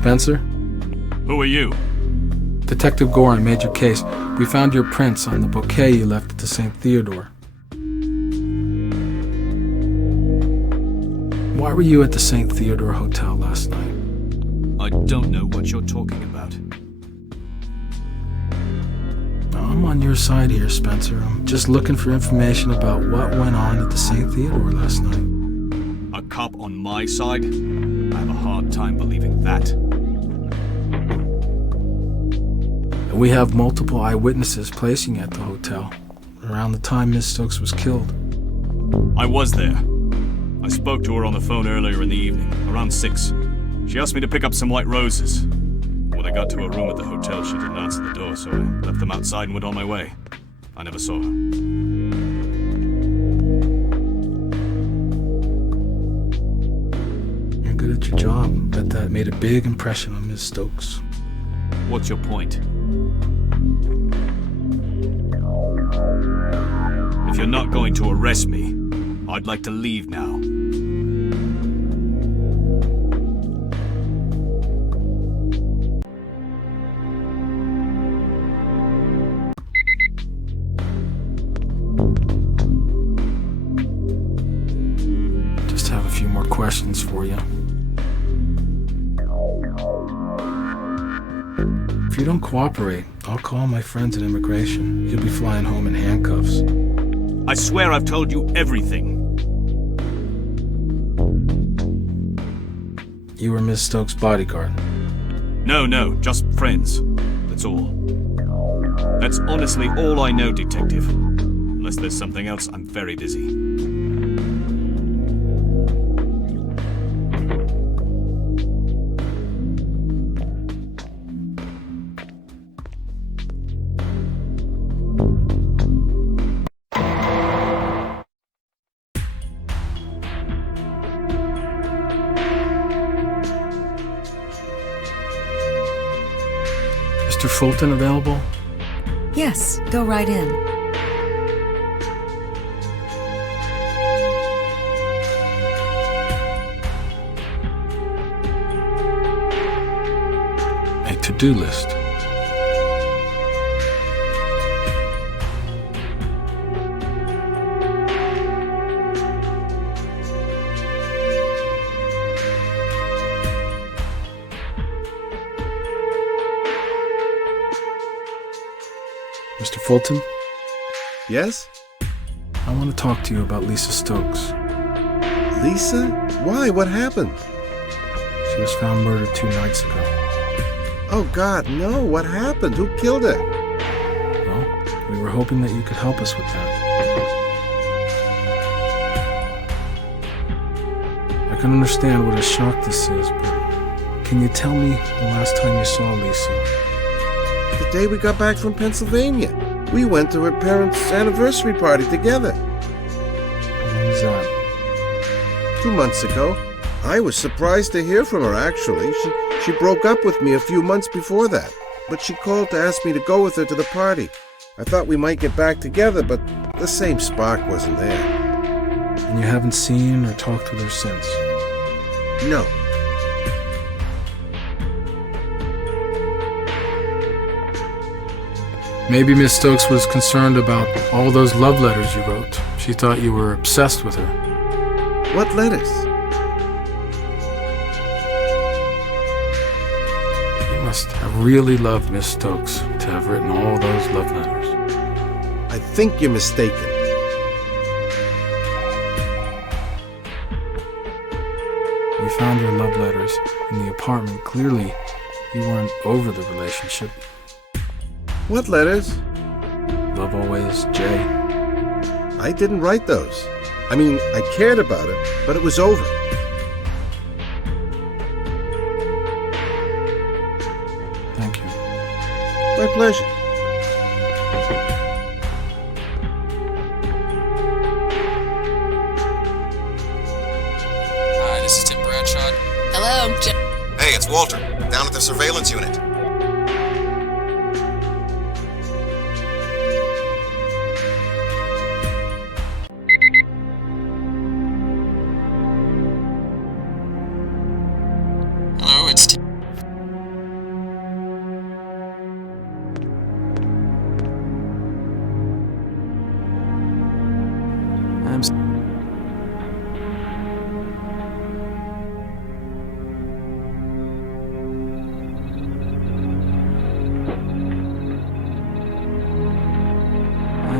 Spencer? Who are you? Detective Goren, Major Case. We found your prints on the bouquet you left at the St. Theodore. Why were you at the St. Theodore Hotel last night? I don't know what you're talking about. I'm on your side here, Spencer. I'm just looking for information about what went on at the St. Theodore last night. A cop on my side? I have a hard time believing that. We have multiple eyewitnesses placing at the hotel around the time Miss Stokes was killed. I was there. I spoke to her on the phone earlier in the evening, around 6. She asked me to pick up some white roses. When I got to her room at the hotel, she didn't answer the door, so I left them outside and went on my way. I never saw her. You're good at your job. Bet that made a big impression on Miss Stokes. What's your point? If you're not going to arrest me, I'd like to leave now. Just have a few more questions for you. If you don't cooperate, I'll call my friends at immigration. You'll be flying home in handcuffs. I swear I've told you everything. You were Miss Stokes' bodyguard. No, just friends. That's all. That's honestly all I know, Detective. Unless there's something else, I'm very busy. Mr. Fulton available? Yes, go right in. A to-do list. Mr. Fulton? Yes? I want to talk to you about Lisa Stokes. Lisa? Why? What happened? She was found murdered 2 nights ago. Oh, God, no. What happened? Who killed her? Well, we were hoping that you could help us with that. I can understand what a shock this is, but can you tell me the last time you saw Lisa? The day we got back from Pennsylvania. We went to her parents' anniversary party together. When was that? 2 months ago. I was surprised to hear from her, actually. She broke up with me a few months before that, but she called to ask me to go with her to the party. I thought we might get back together, but the same spark wasn't there. And you haven't seen or talked with her since? No. Maybe Miss Stokes was concerned about all those love letters you wrote. She thought you were obsessed with her. What letters? You must have really loved Miss Stokes to have written all those love letters. I think you're mistaken. We found your love letters in the apartment. Clearly, you weren't over the relationship. What letters? Love always, Jay. I didn't write those. I mean, I cared about it, but it was over. Thank you. My pleasure. Hi, this is Tim Bradshaw. Hello, Hey, it's Walter, down at the surveillance unit. Hello, it's Tim.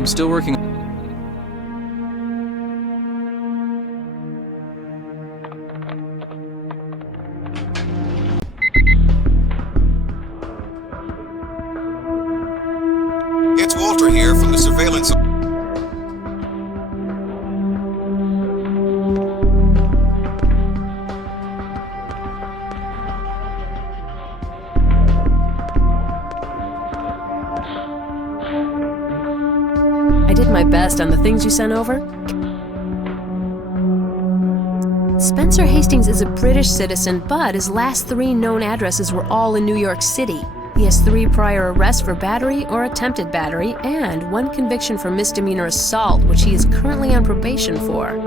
I'm still working. It's Walter here from the surveillance. I did my best on the things you sent over. Spencer Hastings is a British citizen, but his last 3 known addresses were all in New York City. He has 3 prior arrests for battery or attempted battery, and 1 conviction for misdemeanor assault, which he is currently on probation for.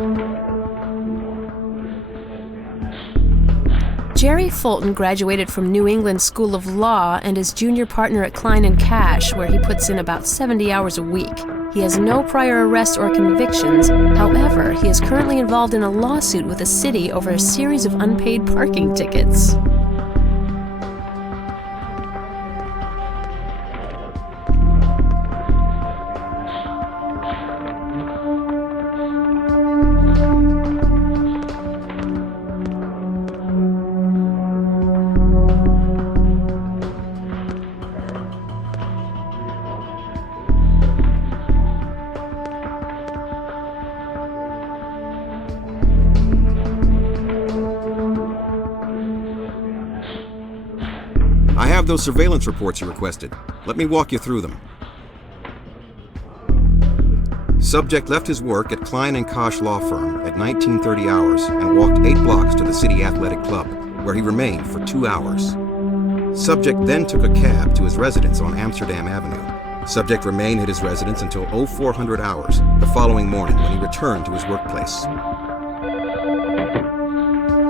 Jerry Fulton graduated from New England School of Law and is junior partner at Klein & Cash, where he puts in about 70 hours a week. He has no prior arrests or convictions. However, he is currently involved in a lawsuit with the city over a series of unpaid parking tickets. I have those surveillance reports you requested. Let me walk you through them. Subject left his work at Klein & Kosh Law Firm at 1930 hours and walked 8 blocks to the City Athletic Club, where he remained for 2 hours. Subject then took a cab to his residence on Amsterdam Avenue. Subject remained at his residence until 0400 hours the following morning when he returned to his workplace.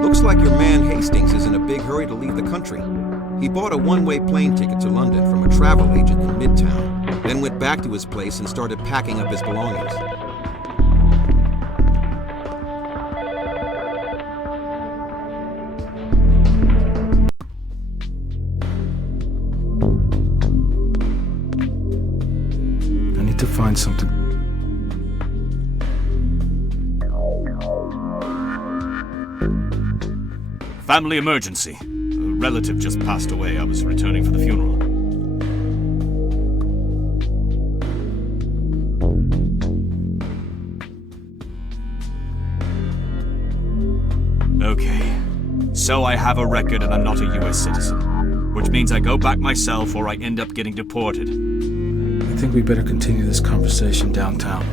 Looks like your man Hastings is in a big hurry to leave the country. He bought a one-way plane ticket to London from a travel agent in Midtown, then went back to his place and started packing up his belongings. I need to find something. Family emergency. A relative just passed away. I was returning for the funeral. Okay. So I have a record and I'm not a US citizen. Which means I go back myself or I end up getting deported. I think we better continue this conversation downtown.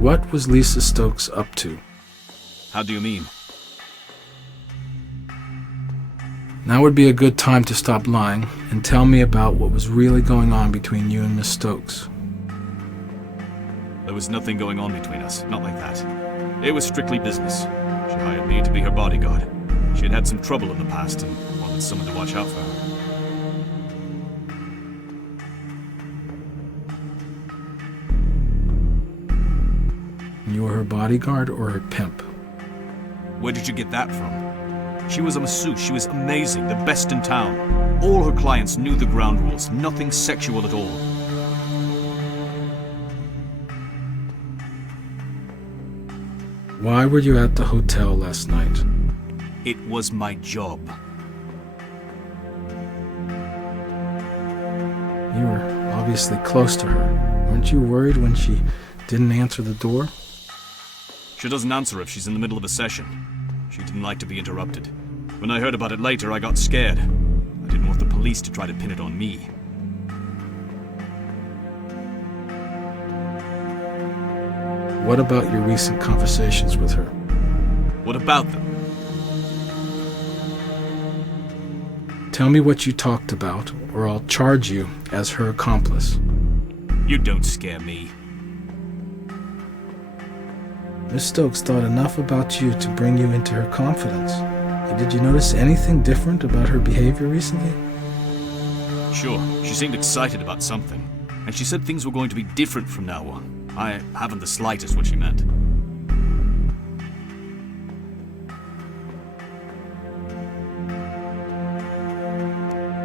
What was Lisa Stokes up to? How do you mean? Now would be a good time to stop lying and tell me about what was really going on between you and Miss Stokes. There was nothing going on between us, not like that. It was strictly business. She hired me to be her bodyguard. She had had some trouble in the past and wanted someone to watch out for her. You were her bodyguard or her pimp? Where did you get that from? She was a masseuse. She was amazing, the best in town. All her clients knew the ground rules, nothing sexual at all. Why were you at the hotel last night? It was my job. You were obviously close to her. Weren't you worried when she didn't answer the door? She doesn't answer if she's in the middle of a session. She didn't like to be interrupted. When I heard about it later, I got scared. I didn't want the police to try to pin it on me. What about your recent conversations with her? What about them? Tell me what you talked about, or I'll charge you as her accomplice. You don't scare me. Miss Stokes thought enough about you to bring you into her confidence. Did you notice anything different about her behavior recently? Sure, she seemed excited about something, and she said things were going to be different from now on. I haven't the slightest what she meant.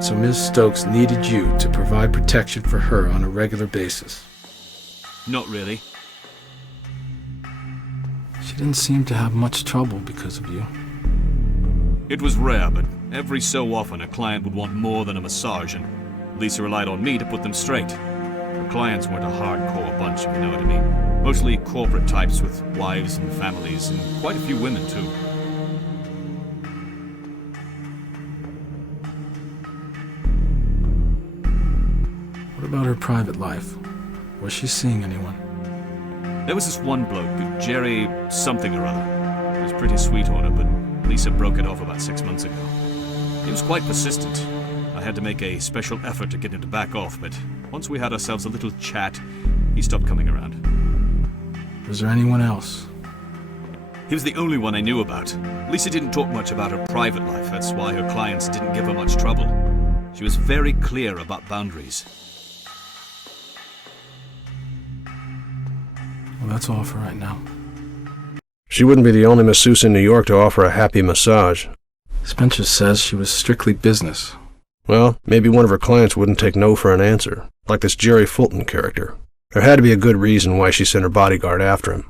So Ms. Stokes needed you to provide protection for her on a regular basis. Not really. She didn't seem to have much trouble because of you. It was rare, but every so often a client would want more than a massage, and Lisa relied on me to put them straight. Her clients weren't a hardcore bunch, if you know what I mean. Mostly corporate types with wives and families, and quite a few women, too. What about her private life? Was she seeing anyone? There was this one bloke, Jerry something or other. He was pretty sweet on her, but Lisa broke it off about 6 months ago. He was quite persistent. I had to make a special effort to get him to back off, but once we had ourselves a little chat, he stopped coming around. Was there anyone else? He was the only one I knew about. Lisa didn't talk much about her private life, that's why her clients didn't give her much trouble. She was very clear about boundaries. Well, that's all for right now. She wouldn't be the only masseuse in New York to offer a happy massage. Spencer says she was strictly business. Well, maybe one of her clients wouldn't take no for an answer, like this Jerry Fulton character. There had to be a good reason why she sent her bodyguard after him.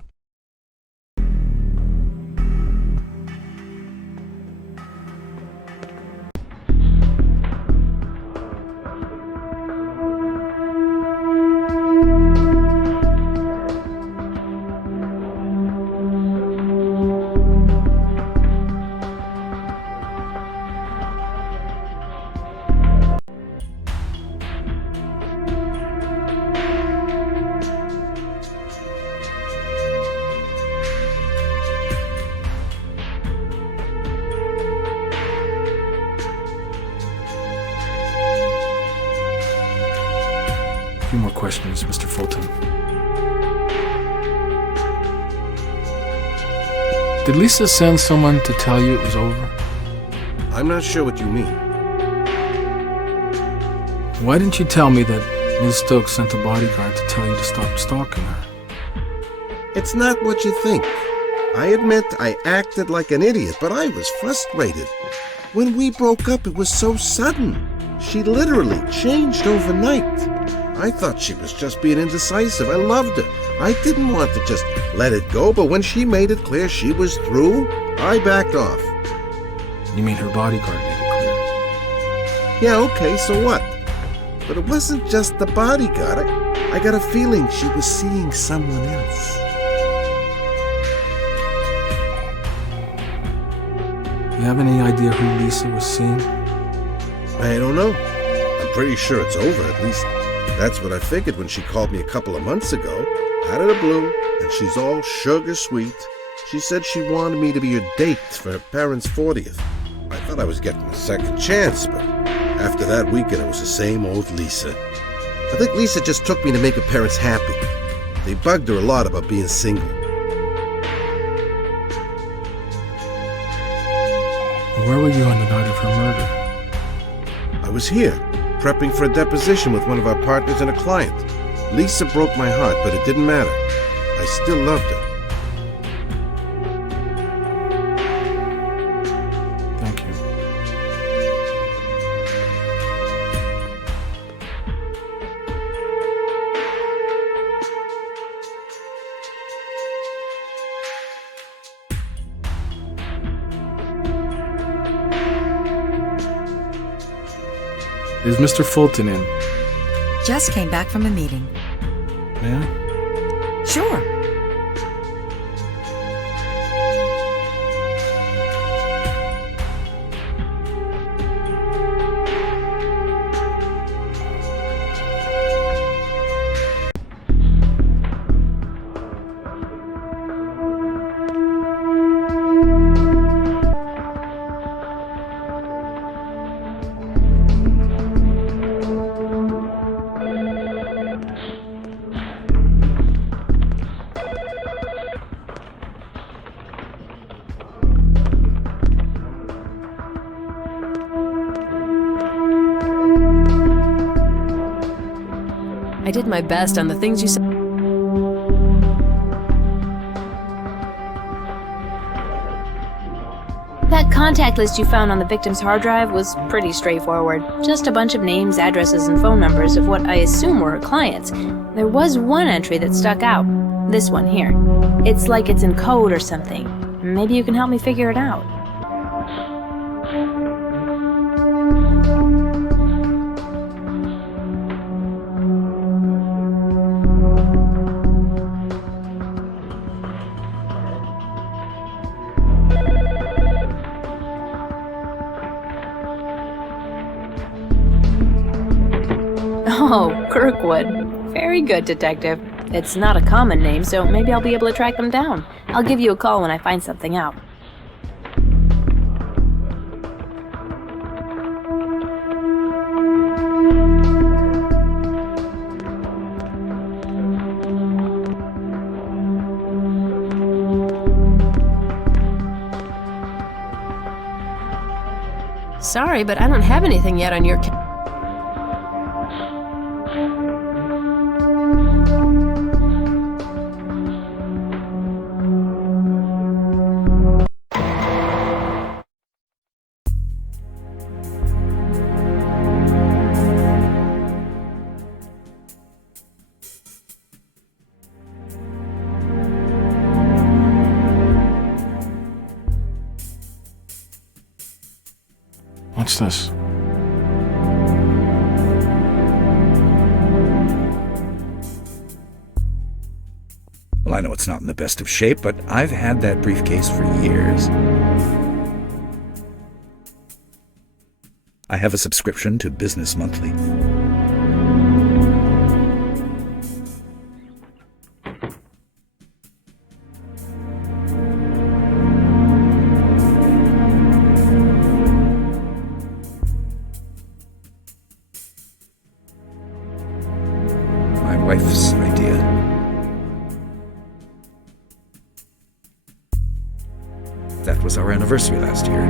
A few more questions, Mr. Fulton. Did Lisa send someone to tell you it was over? I'm not sure what you mean. Why didn't you tell me that Ms. Stokes sent a bodyguard to tell you to stop stalking her? It's not what you think. I admit I acted like an idiot, but I was frustrated. When we broke up, it was so sudden. She literally changed overnight. I thought she was just being indecisive. I loved her. I didn't want to just let it go, but when she made it clear she was through, I backed off. You mean her bodyguard made it clear? Yeah, okay, so what? But it wasn't just the bodyguard. I got a feeling she was seeing someone else. You have any idea who Lisa was seeing? I don't know. I'm pretty sure it's over, at least. That's what I figured when she called me a couple of months ago, out of the blue, and she's all sugar sweet. She said she wanted me to be her date for her parents' 40th. I thought I was getting a second chance, but after that weekend, it was the same old Lisa. I think Lisa just took me to make her parents happy. They bugged her a lot about being single. Where were you on the night of her murder? I was here, prepping for a deposition with one of our partners and a client. Lisa broke my heart, but it didn't matter. I still loved her. Thank you. Is Mr. Fulton in? Just came back from a meeting. May I? Sure. I did my best on the things you said. That contact list you found on the victim's hard drive was pretty straightforward. Just a bunch of names, addresses, and phone numbers of what I assume were her clients. There was one entry that stuck out. This one here. It's like it's in code or something. Maybe you can help me figure it out. Oh, Kirkwood. Very good, Detective. It's not a common name, so maybe I'll be able to track them down. I'll give you a call when I find something out. Sorry, but I don't have anything yet on your What's this? Well, I know it's not in the best of shape, but I've had that briefcase for years. I have a subscription to Business Monthly. My wife's idea. That was our anniversary last year.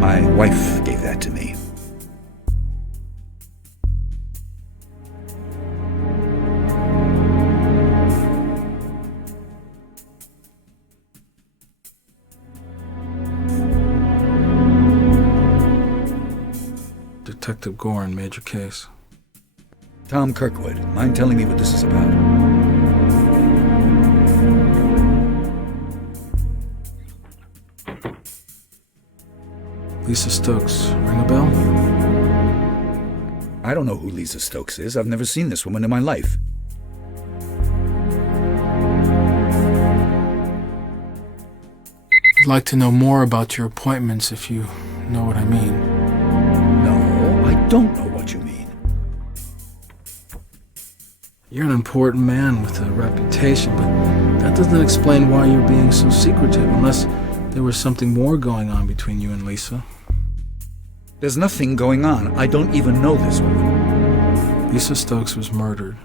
My wife gave that to me. Detective Goren made your case. Tom Kirkwood, mind telling me what this is about? Lisa Stokes, ring a bell? I don't know who Lisa Stokes is. I've never seen this woman in my life. I'd like to know more about your appointments if you know what I mean. No, I don't know what you mean. You're an important man with a reputation, but that doesn't explain why you're being so secretive, unless there was something more going on between you and Lisa. There's nothing going on. I don't even know this woman. Lisa Stokes was murdered.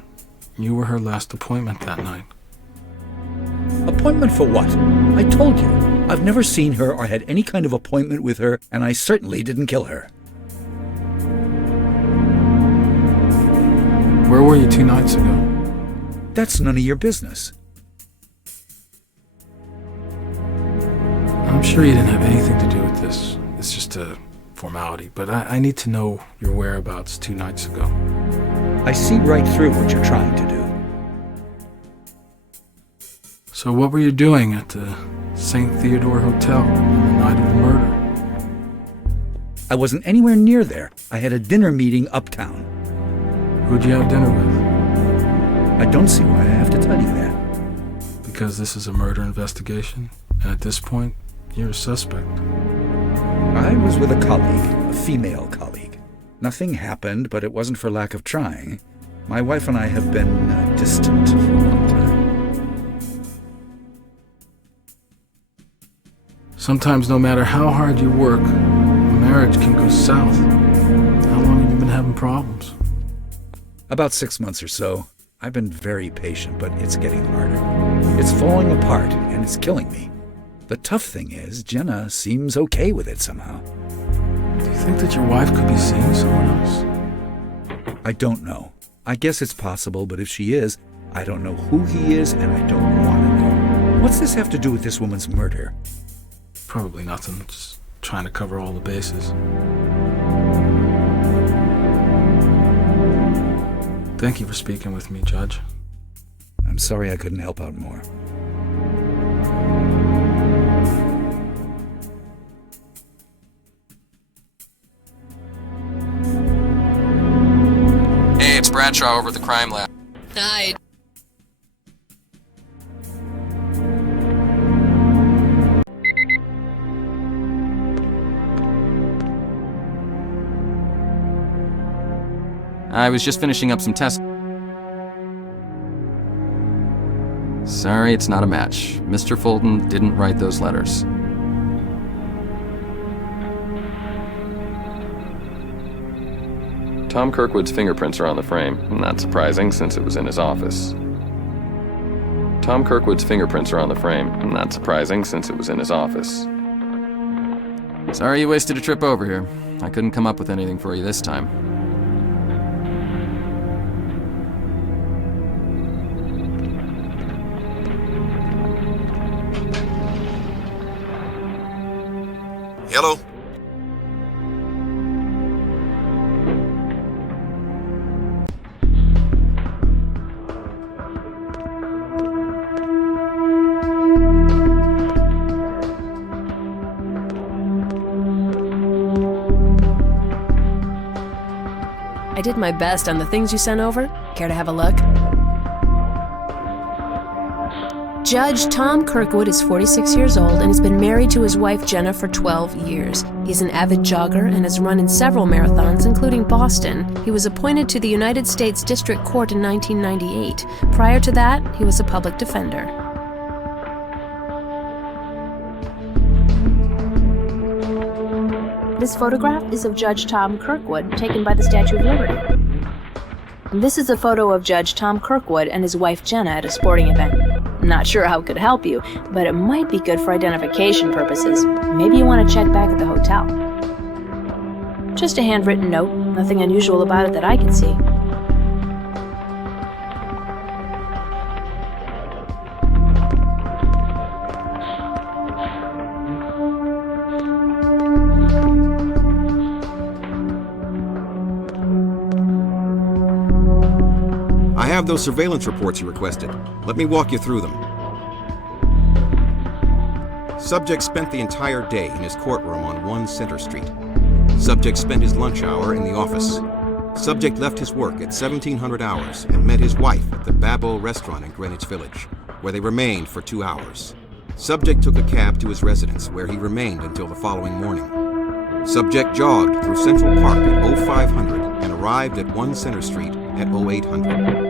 You were her last appointment that night. Appointment for what? I told you. I've never seen her or had any kind of appointment with her, and I certainly didn't kill her. Where were you 2 nights ago? That's none of your business. I'm sure you didn't have anything to do with this. It's just a formality, but I need to know your whereabouts 2 nights ago. I see right through what you're trying to do. So what were you doing at the St. Theodore Hotel on the night of the murder? I wasn't anywhere near there. I had a dinner meeting uptown. Who'd you have dinner with? I don't see why I have to tell you that. Because this is a murder investigation, and at this point, you're a suspect. I was with a colleague, a female colleague. Nothing happened, but it wasn't for lack of trying. My wife and I have been distant for a long time. Sometimes, no matter how hard you work, a marriage can go south. How long have you been having problems? About 6 months or so. I've been very patient, but it's getting harder. It's falling apart, and it's killing me. The tough thing is, Jenna seems okay with it somehow. Do you think that your wife could be seeing someone else? I don't know. I guess it's possible, but if she is, I don't know who he is, and I don't want to know. What's this have to do with this woman's murder? Probably nothing. Just trying to cover all the bases. Thank you for speaking with me, Judge. I'm sorry I couldn't help out more. Hey, it's Bradshaw over at the crime lab. Hi. I was just finishing up some tests. Sorry, it's not a match. Mr. Fulton didn't write those letters. Tom Kirkwood's fingerprints are on the frame. Not surprising, since it was in his office. Tom Kirkwood's fingerprints are on the frame. Not surprising, since it was in his office. Sorry you wasted a trip over here. I couldn't come up with anything for you this time. Hello? I did my best on the things you sent over. Care to have a look? Judge Tom Kirkwood is 46 years old and has been married to his wife Jenna for 12 years. He's an avid jogger and has run in several marathons, including Boston. He was appointed to the United States District Court in 1998. Prior to that, he was a public defender. This photograph is of Judge Tom Kirkwood, taken by the Statue of Liberty. And this is a photo of Judge Tom Kirkwood and his wife Jenna at a sporting event. Not sure how it could help you, but it might be good for identification purposes. Maybe you want to check back at the hotel. Just a handwritten note, nothing unusual about it that I can see. I have those surveillance reports you requested. Let me walk you through them. Subject spent the entire day in his courtroom on 1 Center Street. Subject spent his lunch hour in the office. Subject left his work at 1700 hours and met his wife at the Babel restaurant in Greenwich Village, where they remained for 2 hours. Subject took a cab to his residence, where he remained until the following morning. Subject jogged through Central Park at 0500 and arrived at 1 Center Street at 0800.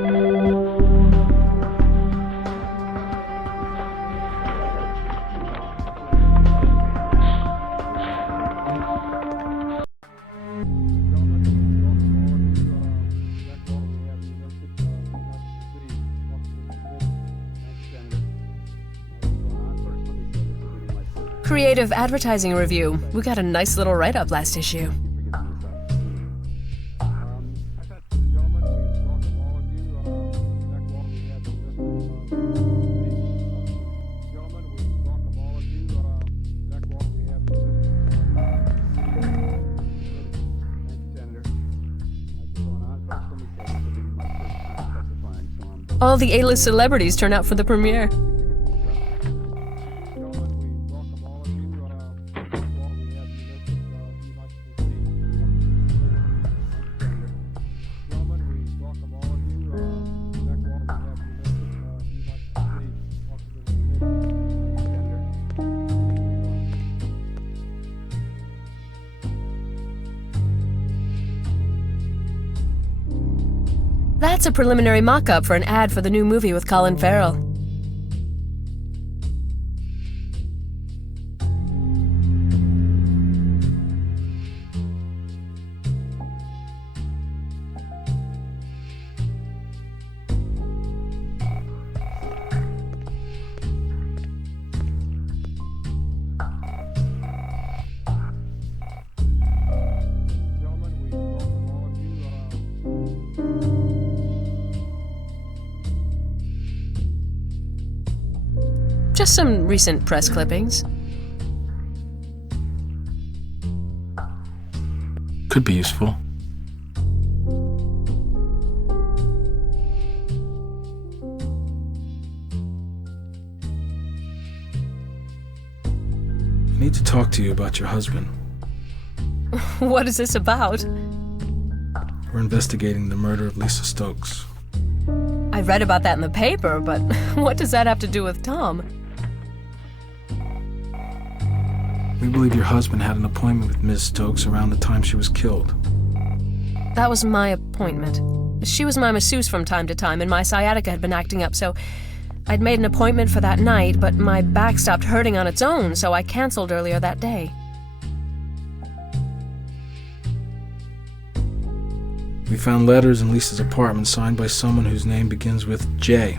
Creative Advertising Review. We got a nice little write-up last issue. All the A-list celebrities turn out for the premiere. That's a preliminary mock-up for an ad for the new movie with Colin Farrell. Just some recent press clippings. Could be useful. I need to talk to you about your husband. What is this about? We're investigating the murder of Lisa Stokes. I read about that in the paper, but what does that have to do with Tom? We believe your husband had an appointment with Ms. Stokes around the time she was killed. That was my appointment. She was my masseuse from time to time, and my sciatica had been acting up, so I'd made an appointment for that night, but my back stopped hurting on its own, so I canceled earlier that day. We found letters in Lisa's apartment signed by someone whose name begins with J.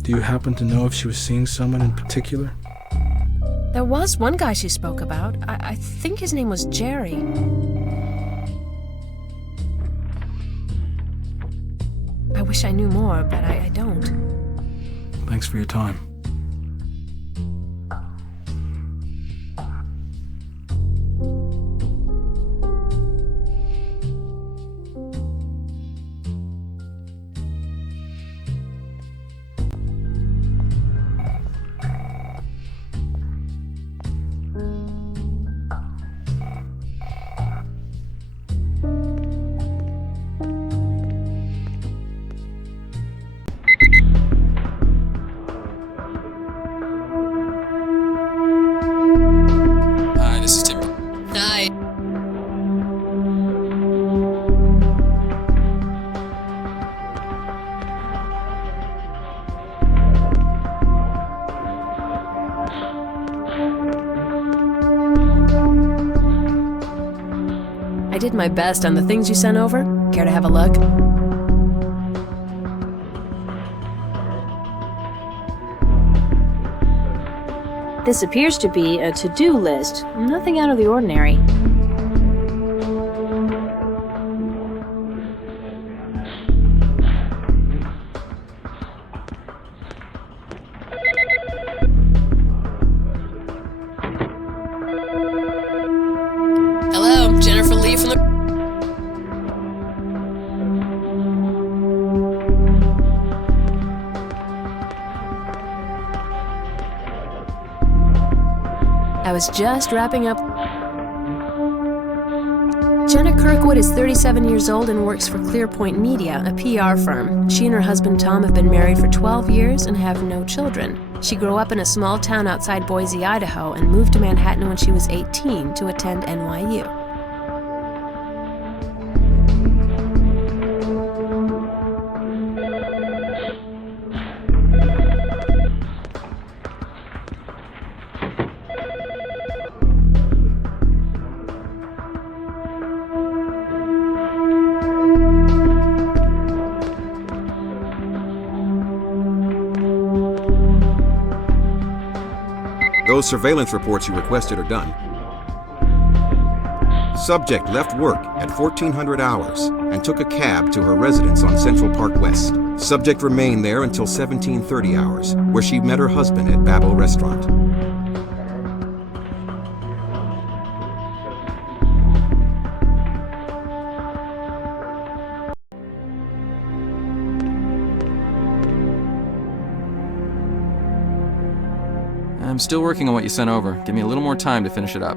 Do you happen to know if she was seeing someone in particular? There was one guy she spoke about. I think his name was Jerry. I wish I knew more, but I don't. Thanks for your time. Hi, this is Tim. Hi. I did my best on the things you sent over. Care to have a look? This appears to be a to-do list. Nothing out of the ordinary. Hello, Jennifer Lee from the... I was just wrapping up. Jenna Kirkwood is 37 years old and works for Clearpoint Media, a PR firm. She and her husband Tom have been married for 12 years and have no children. She grew up in a small town outside Boise, Idaho, and moved to Manhattan when she was 18 to attend NYU. Those surveillance reports you requested are done. Subject left work at 1400 hours and took a cab to her residence on Central Park West. Subject remained there until 1730 hours, where she met her husband at Babel Restaurant. I'm still working on what you sent over. Give me a little more time to finish it up.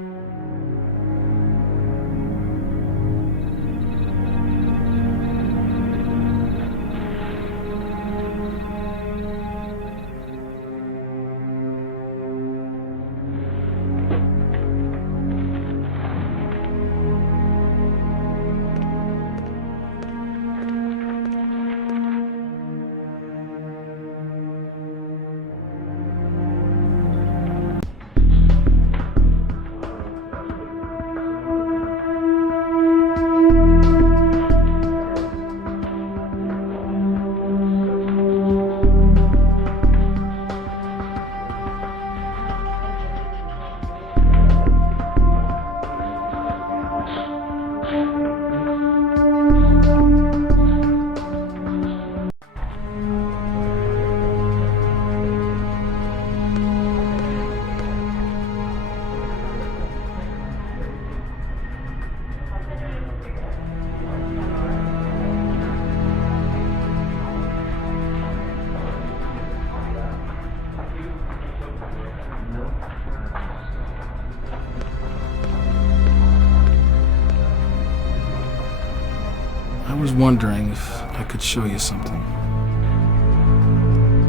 was wondering if I could show you something.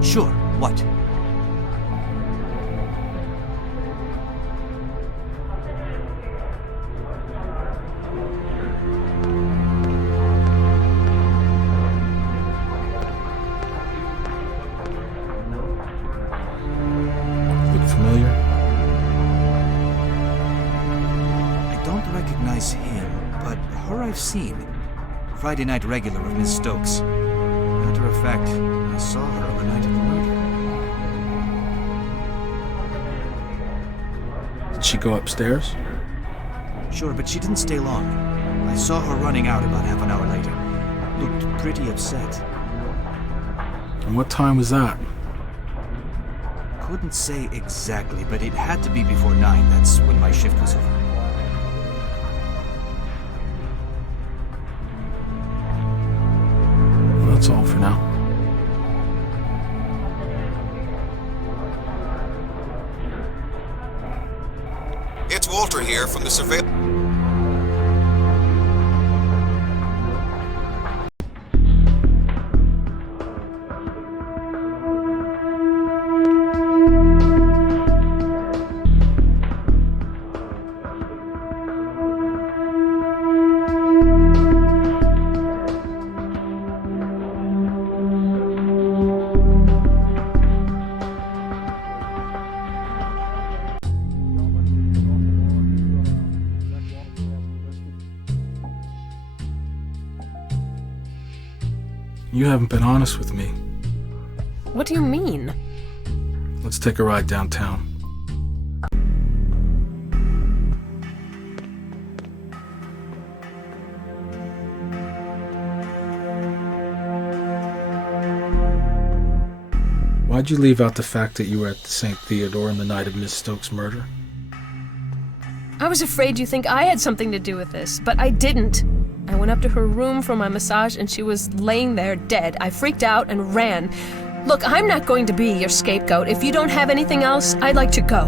Sure, what? Look familiar? I don't recognize him, but her I've seen. Friday night regular of Miss Stokes. Matter of fact, I saw her on the night of the murder. Did she go upstairs? Sure, but she didn't stay long. I saw her running out about half an hour later. Looked pretty upset. And what time was that? Couldn't say exactly, but it had to be before 9. That's when my shift was over. Well, that's all for now. It's Walter here from the surveillance. You haven't been honest with me. What do you mean? Let's take a ride downtown. Why'd you leave out the fact that you were at the St. Theodore on the night of Miss Stokes' murder? I was afraid you think I had something to do with this, but I didn't. I went up to her room for my massage and she was laying there dead. I freaked out and ran. Look, I'm not going to be your scapegoat. If you don't have anything else, I'd like to go.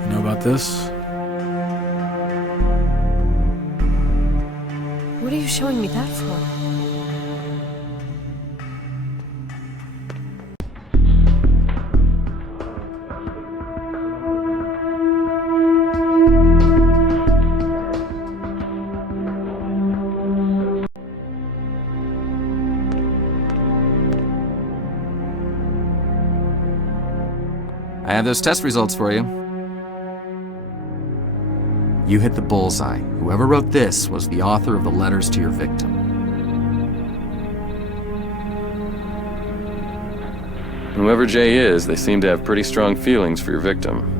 You know about this? What are you showing me that for? I have those test results for you. You hit the bullseye. Whoever wrote this was the author of the letters to your victim. Whoever Jay is, they seem to have pretty strong feelings for your victim.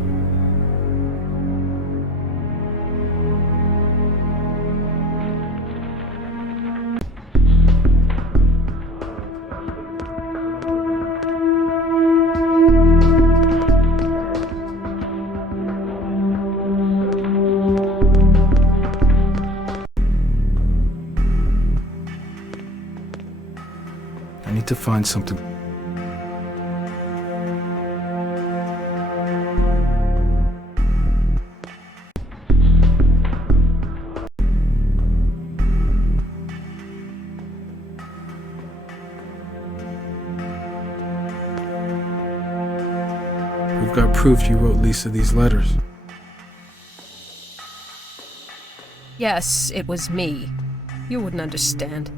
I need to find something. We've got proof you wrote Lisa these letters. Yes, it was me. You wouldn't understand.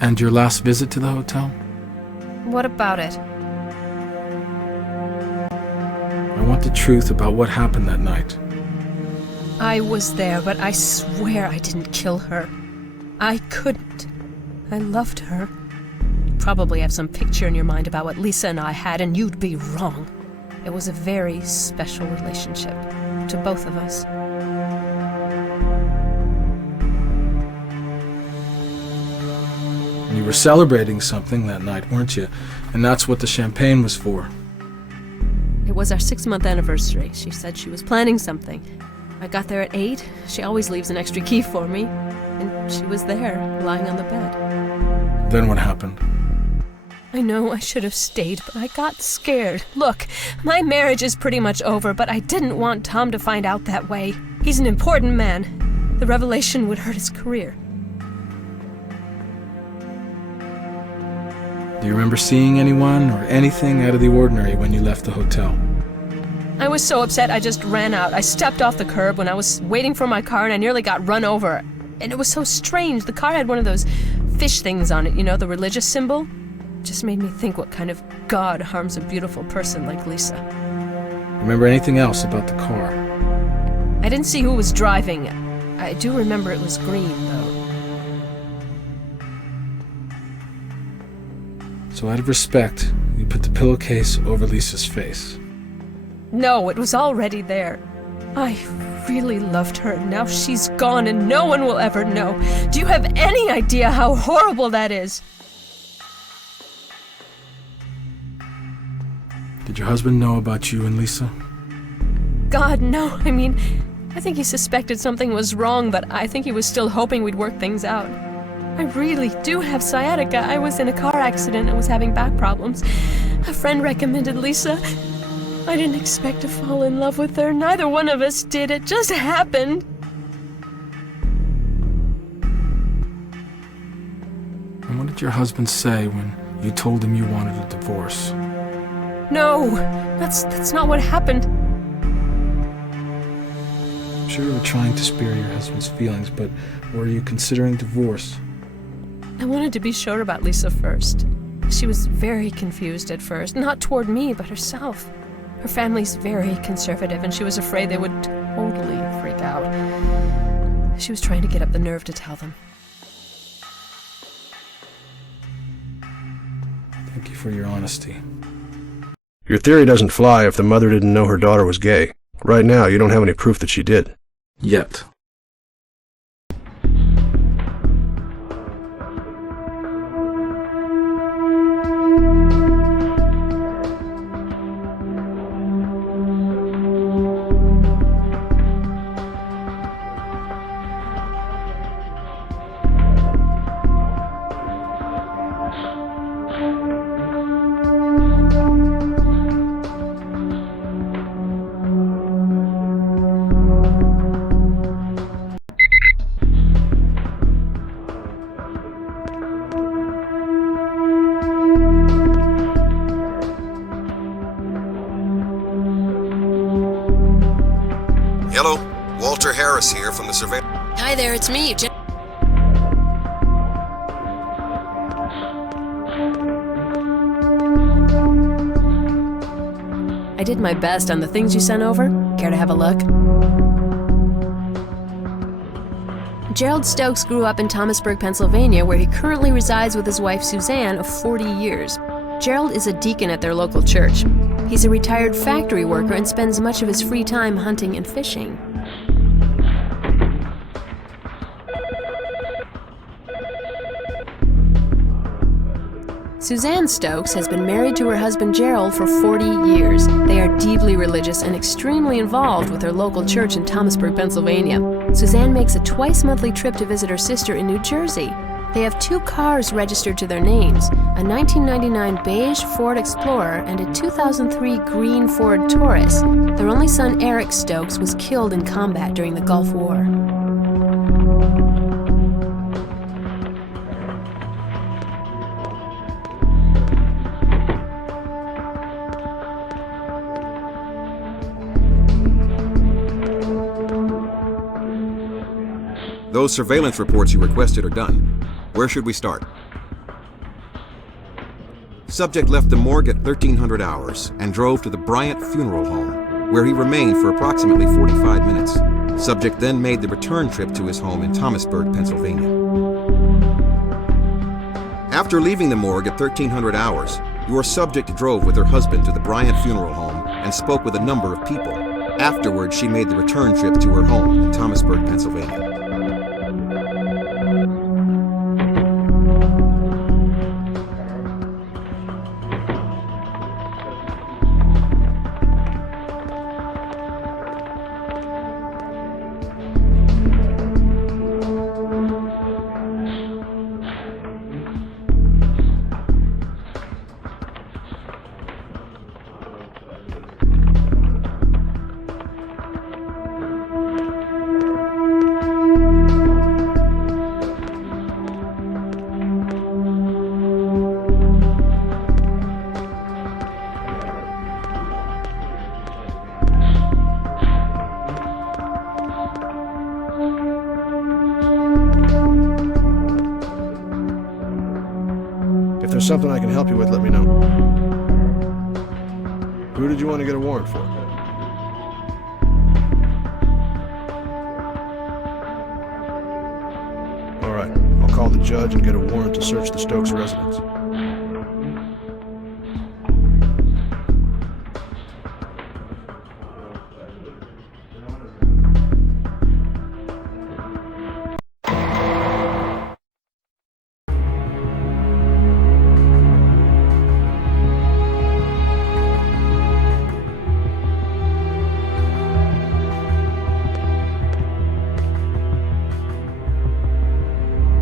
And your last visit to the hotel? What about it? I want the truth about what happened that night. I was there, but I swear I didn't kill her. I couldn't. I loved her. You probably have some picture in your mind about what Lisa and I had, and you'd be wrong. It was a very special relationship to both of us. And you were celebrating something that night, weren't you? And that's what the champagne was for. It was our 6-month anniversary. She said she was planning something. I got there at 8. She always leaves an extra key for me. And she was there, lying on the bed. Then what happened? I know I should have stayed, but I got scared. Look, my marriage is pretty much over, but I didn't want Tom to find out that way. He's an important man. The revelation would hurt his career. Do you remember seeing anyone or anything out of the ordinary when you left the hotel? I was so upset I just ran out. I stepped off the curb when I was waiting for my car and I nearly got run over. And it was so strange. The car had one of those fish things on it, you know, the religious symbol. It just made me think what kind of God harms a beautiful person like Lisa. Remember anything else about the car? I didn't see who was driving. I do remember it was green, though. So out of respect, you put the pillowcase over Lisa's face. No, it was already there. I really loved her. Now she's gone and no one will ever know. Do you have any idea how horrible that is? Did your husband know about you and Lisa? God, no. I mean, I think he suspected something was wrong, but I think he was still hoping we'd work things out. I really do have sciatica. I was in a car accident and was having back problems. A friend recommended Lisa. I didn't expect to fall in love with her. Neither one of us did. It just happened. And what did your husband say when you told him you wanted a divorce? No, that's not what happened. I'm sure you were trying to spare your husband's feelings, but were you considering divorce? I wanted to be sure about Lisa first. She was very confused at first, not toward me, but herself. Her family's very conservative, and she was afraid they would totally freak out. She was trying to get up the nerve to tell them. Thank you for your honesty. Your theory doesn't fly if the mother didn't know her daughter was gay. Right now, you don't have any proof that she did. Yet. Hello, Walter Harris here from the surveillance. Hi there, it's me, I did my best on the things you sent over. Care to have a look? Gerald Stokes grew up in Thomasburg, Pennsylvania, where he currently resides with his wife Suzanne of 40 years. Gerald is a deacon at their local church. He's a retired factory worker and spends much of his free time hunting and fishing. Suzanne Stokes has been married to her husband Gerald for 40 years. They are deeply religious and extremely involved with their local church in Thomasburg, Pennsylvania. Suzanne makes a twice-monthly trip to visit her sister in New Jersey. They have 2 cars registered to their names, a 1999 beige Ford Explorer and a 2003 green Ford Taurus. Their only son, Eric Stokes, was killed in combat during the Gulf War. Those surveillance reports you requested are done. Where should we start? Subject left the morgue at 1300 hours and drove to the Bryant Funeral Home, where he remained for approximately 45 minutes. Subject then made the return trip to his home in Thomasburg, Pennsylvania. After leaving the morgue at 1300 hours, your subject drove with her husband to the Bryant Funeral Home and spoke with a number of people. Afterwards, she made the return trip to her home in Thomasburg, Pennsylvania. there's something I can help you with, let me know. Who did you want to get a warrant for? All right, I'll call the judge and get a warrant to search the Stokes residence.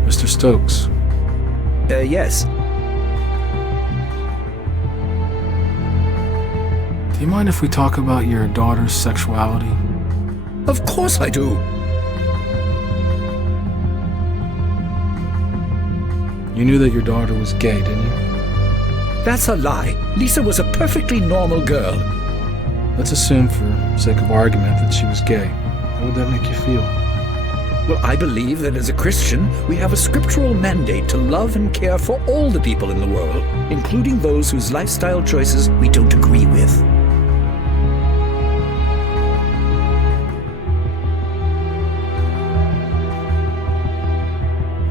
Mr. Stokes. Yes. Do you mind if we talk about your daughter's sexuality? Of course I do. You knew that your daughter was gay, didn't you? That's a lie. Lisa was a perfectly normal girl. Let's assume, for sake of argument, that she was gay. How would that make you feel? Well, I believe that as a Christian, we have a scriptural mandate to love and care for all the people in the world, including those whose lifestyle choices we don't agree with.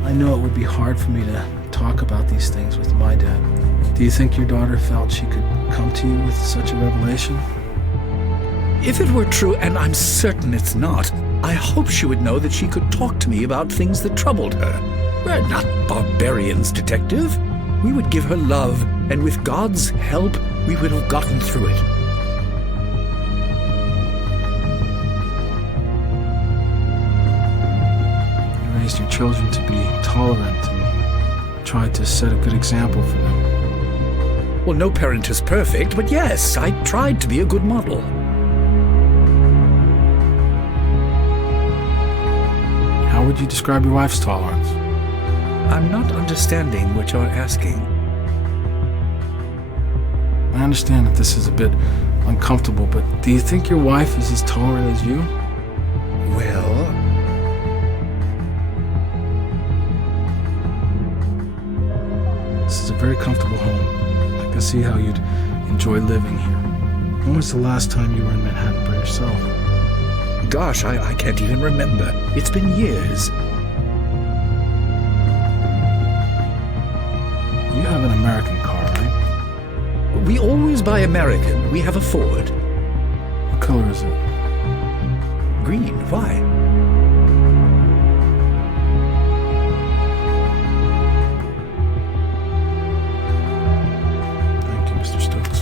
I know it would be hard for me to talk about these things with my dad. Do you think your daughter felt she could come to you with such a revelation? If it were true, and I'm certain it's not, I hope she would know that she could talk to me about things that troubled her. We're not barbarians, detective. We would give her love, and with God's help, we would have gotten through it. You raised your children to be tolerant and tried to set a good example for them. Well, no parent is perfect, but yes, I tried to be a good model. How would you describe your wife's tolerance? I'm not understanding what you're asking. I understand that this is a bit uncomfortable, but do you think your wife is as tolerant as you? Well... This is a very comfortable home. I can see how you'd enjoy living here. When was the last time you were in Manhattan by yourself? Gosh, I can't even remember. It's been years. You have an American car, right? We always buy American. We have a Ford. What color is it? Green. Why? Thank you, Mr. Stokes.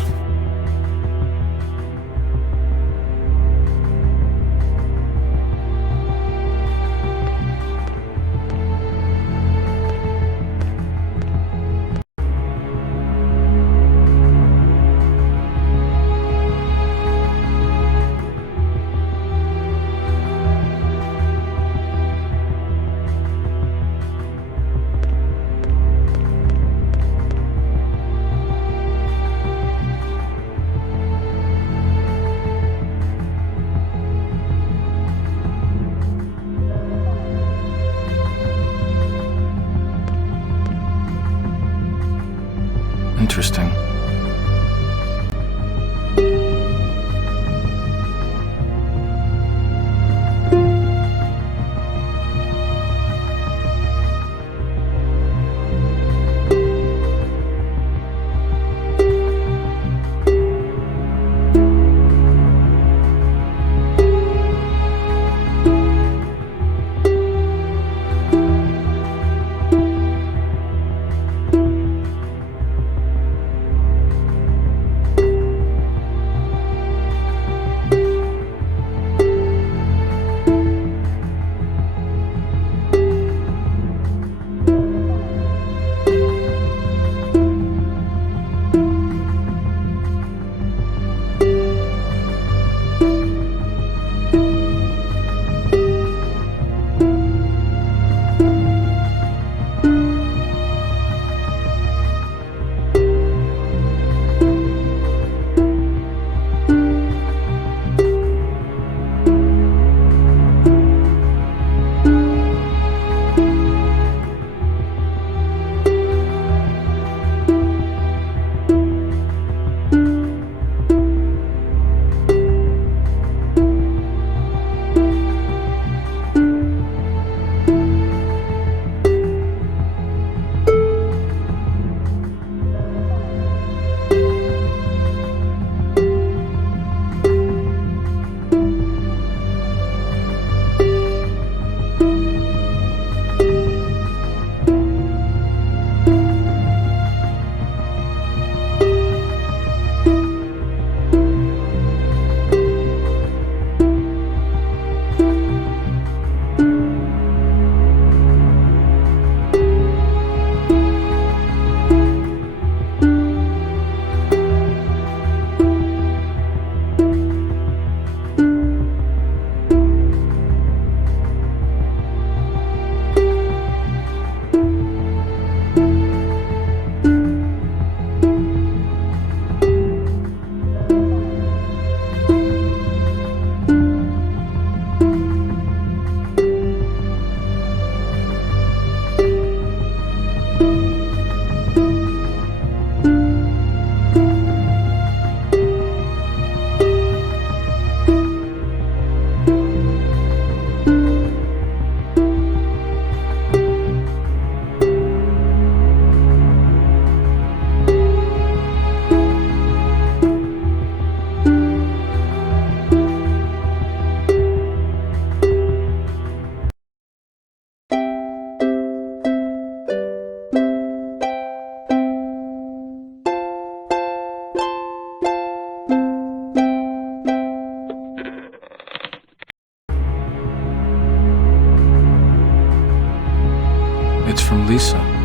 Lisa.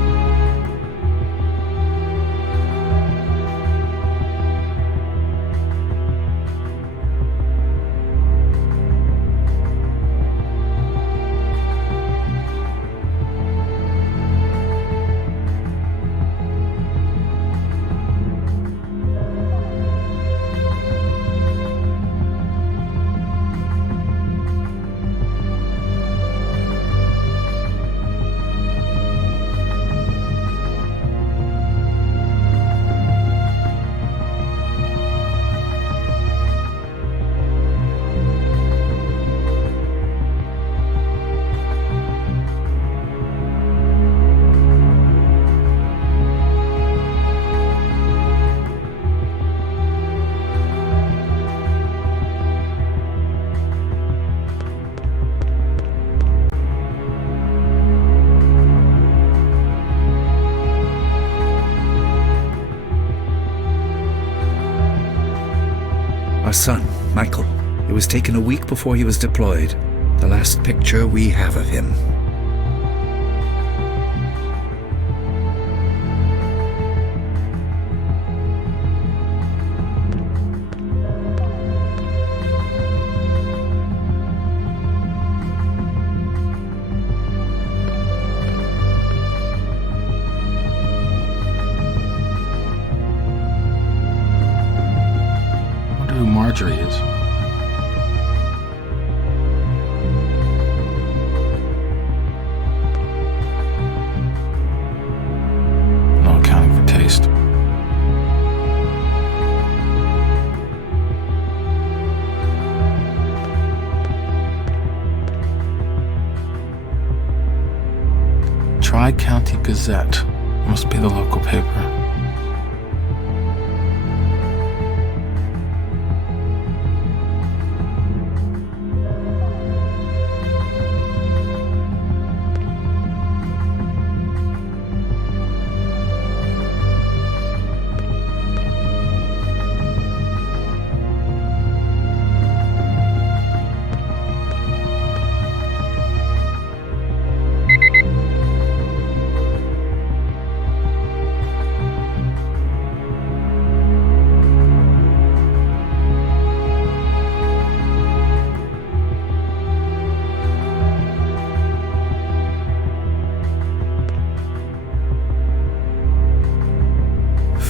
Our son, Michael. It was taken a week before he was deployed. The last picture we have of him. Who Marjorie is. No accounting for taste. Tri-County Gazette. Must be the local paper.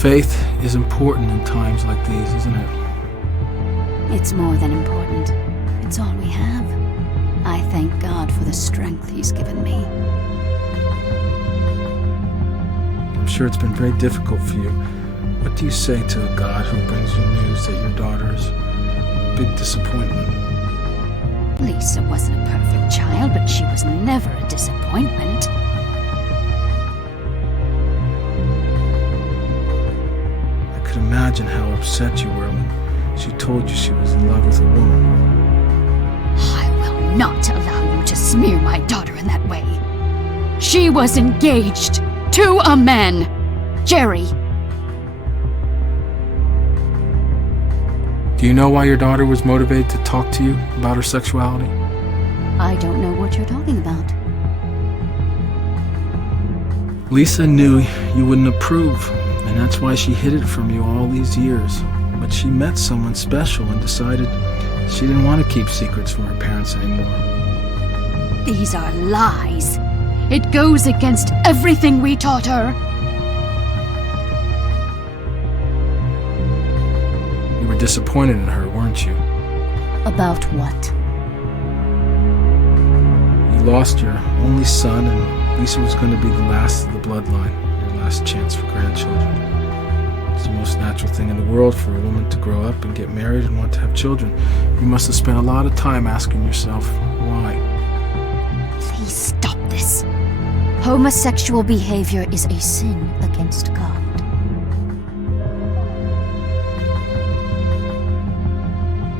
Faith is important in times like these, isn't it? It's more than important. It's all we have. I thank God for the strength He's given me. I'm sure it's been very difficult for you. What do you say to a God who brings you news that your daughter is a big disappointment? Lisa wasn't a perfect child, but she was never a disappointment. Imagine how upset you were when she told you she was in love with a woman. I will not allow you to smear my daughter in that way. She was engaged to a man, Jerry. Do you know why your daughter was motivated to talk to you about her sexuality? I don't know what you're talking about. Lisa knew you wouldn't approve. And that's why she hid it from you all these years. But she met someone special and decided she didn't want to keep secrets from her parents anymore. These are lies. It goes against everything we taught her. You were disappointed in her, weren't you? About what? You lost your only son, and Lisa was going to be the last of the bloodline. Last chance for grandchildren. It's the most natural thing in the world for a woman to grow up and get married and want to have children. You must have spent a lot of time asking yourself why. Please stop this. Homosexual behavior is a sin against God.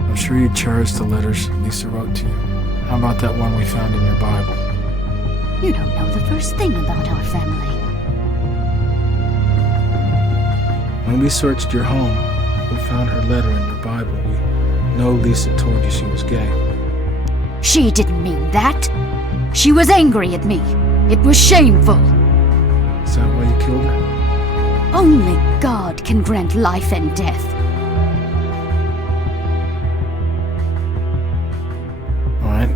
I'm sure you cherish the letters Lisa wrote to you. How about that one we found in your Bible? You don't know the first thing about our family. When we searched your home, we found her letter in your Bible. We know Lisa told you she was gay. She didn't mean that. She was angry at me. It was shameful. Is that why you killed her? Only God can grant life and death. All right.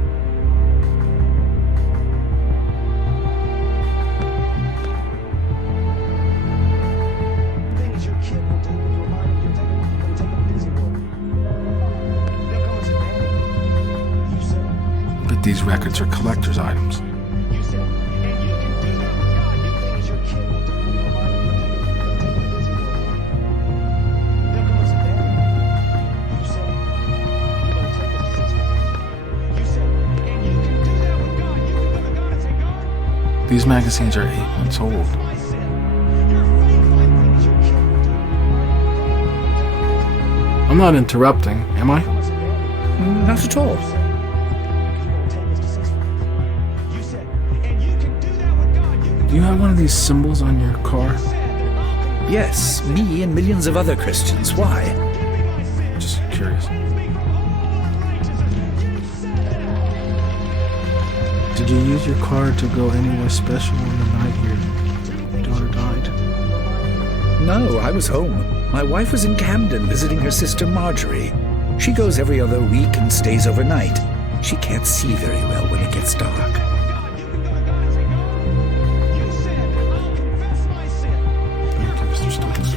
But these records are collector's items. These magazines are 8 months old. I'm not interrupting, am I? Not at all. Do you have one of these symbols on your car? Yes, me and millions of other Christians. Why? Just curious. Did you use your car to go anywhere special on the night your daughter died? No, I was home. My wife was in Camden visiting her sister Marjorie. She goes every other week and stays overnight. She can't see very well when it gets dark. Thank you, Mr. Stokes.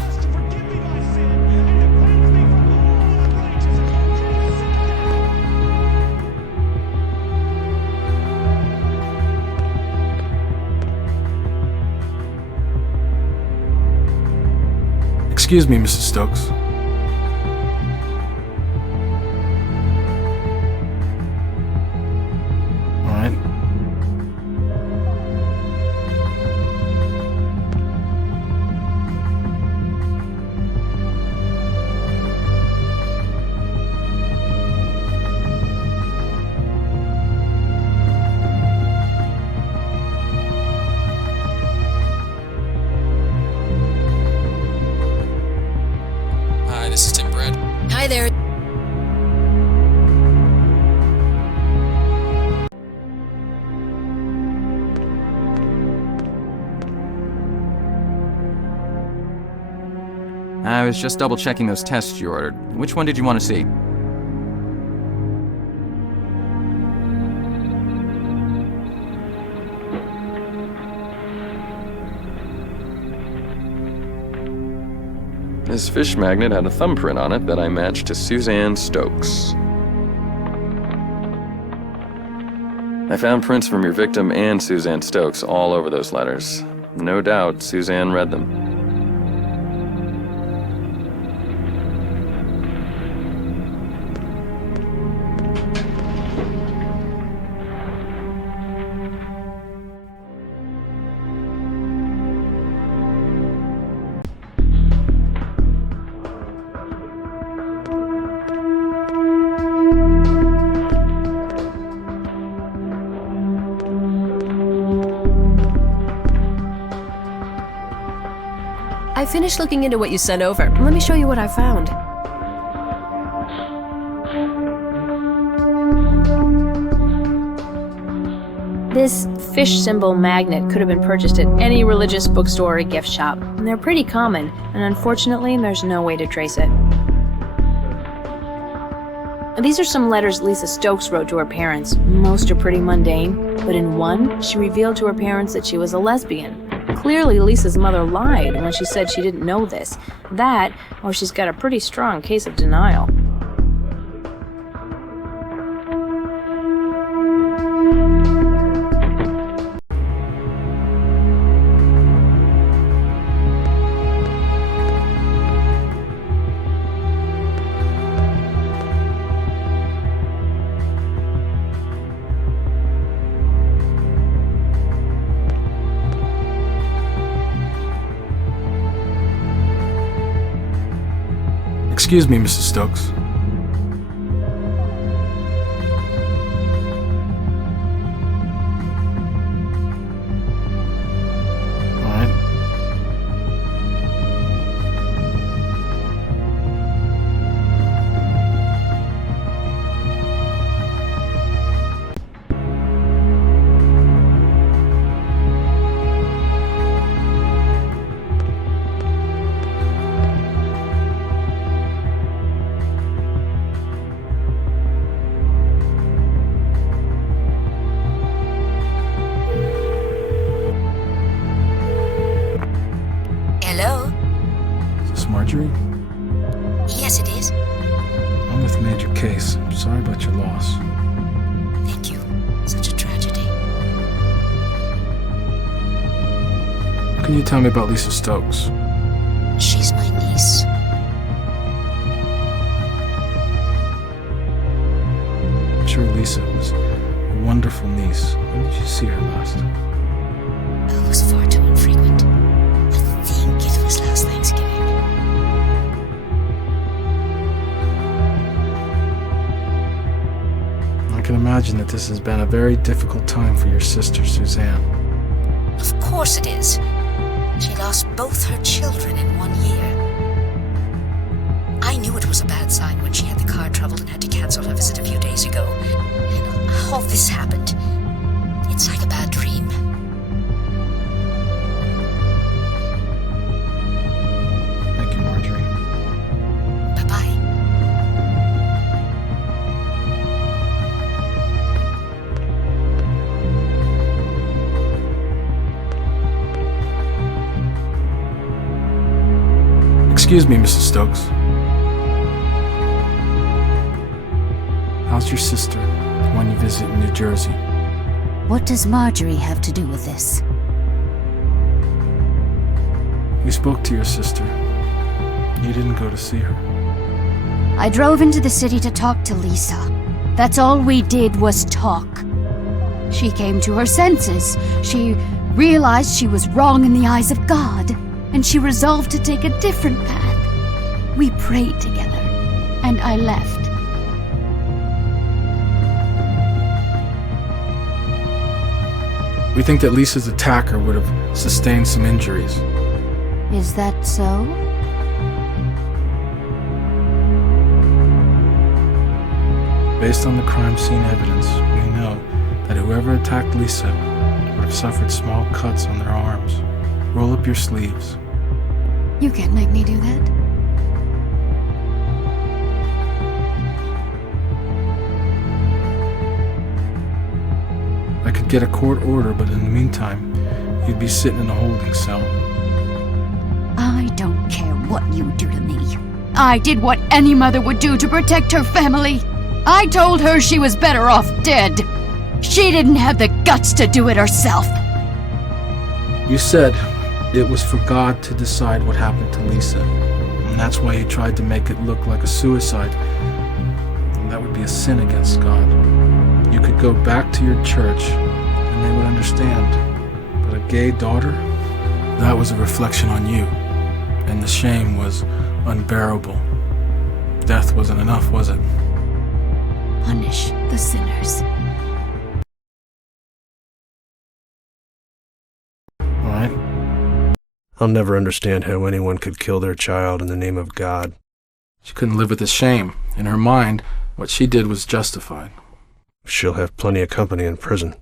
Excuse me, Mrs. Stokes. All right. This is Tim Brett. Hi there. I was just double-checking those tests you ordered. Which one did you want to see? This fish magnet had a thumbprint on it that I matched to Suzanne Stokes. I found prints from your victim and Suzanne Stokes all over those letters. No doubt Suzanne read them. I finished looking into what you sent over. Let me show you what I found. This fish symbol magnet could have been purchased at any religious bookstore or gift shop. And they're pretty common, and unfortunately, there's no way to trace it. These are some letters Lisa Stokes wrote to her parents. Most are pretty mundane, but in one, she revealed to her parents that she was a lesbian. Clearly, Lisa's mother lied when she said she didn't know this. That, or she's got a pretty strong case of denial. Excuse me, Mrs. Stokes. All right. Yes, it is. Monmouth made your case. I'm sorry about your loss. Thank you. Such a tragedy. What can you tell me about Lisa Stokes? She's my niece. I'm sure Lisa was a wonderful niece. When did you see her last? It was far too infrequent. I think it was last Thanksgiving. I can imagine that this has been a very difficult time for your sister, Suzanne. Of course it is. She lost both her children in 1 year. I knew it was a bad sign when she had the car trouble and had to cancel her visit a few days ago. And all this happened. It's like a bad dream. Thank you, Marjorie. Bye-bye. Excuse me, Mrs. Stokes. How's your sister, the one you visit in New Jersey? What does Marjorie have to do with this? We spoke to your sister. You didn't go to see her. I drove into the city to talk to Lisa. That's all we did was talk. She came to her senses. She realized she was wrong in the eyes of God, and she resolved to take a different path. We prayed together, and I left. We think that Lisa's attacker would have sustained some injuries. Is that so? Based on the crime scene evidence, we know that whoever attacked Lisa would have suffered small cuts on their arms. Roll up your sleeves. You can't make me do that. I could get a court order, but in the meantime, you'd be sitting in a holding cell. I don't care what you do to me. I did what any mother would do to protect her family. I told her she was better off dead. She didn't have the guts to do it herself. You said it was for God to decide what happened to Lisa, and that's why you tried to make it look like a suicide. And that would be a sin against God. You could go back to your church, and they would understand. But a gay daughter? That was a reflection on you, and the shame was unbearable. Death wasn't enough, was it? Punish the sinners. All right. I'll never understand how anyone could kill their child in the name of God. She couldn't live with the shame. In her mind, what she did was justified. She'll have plenty of company in prison.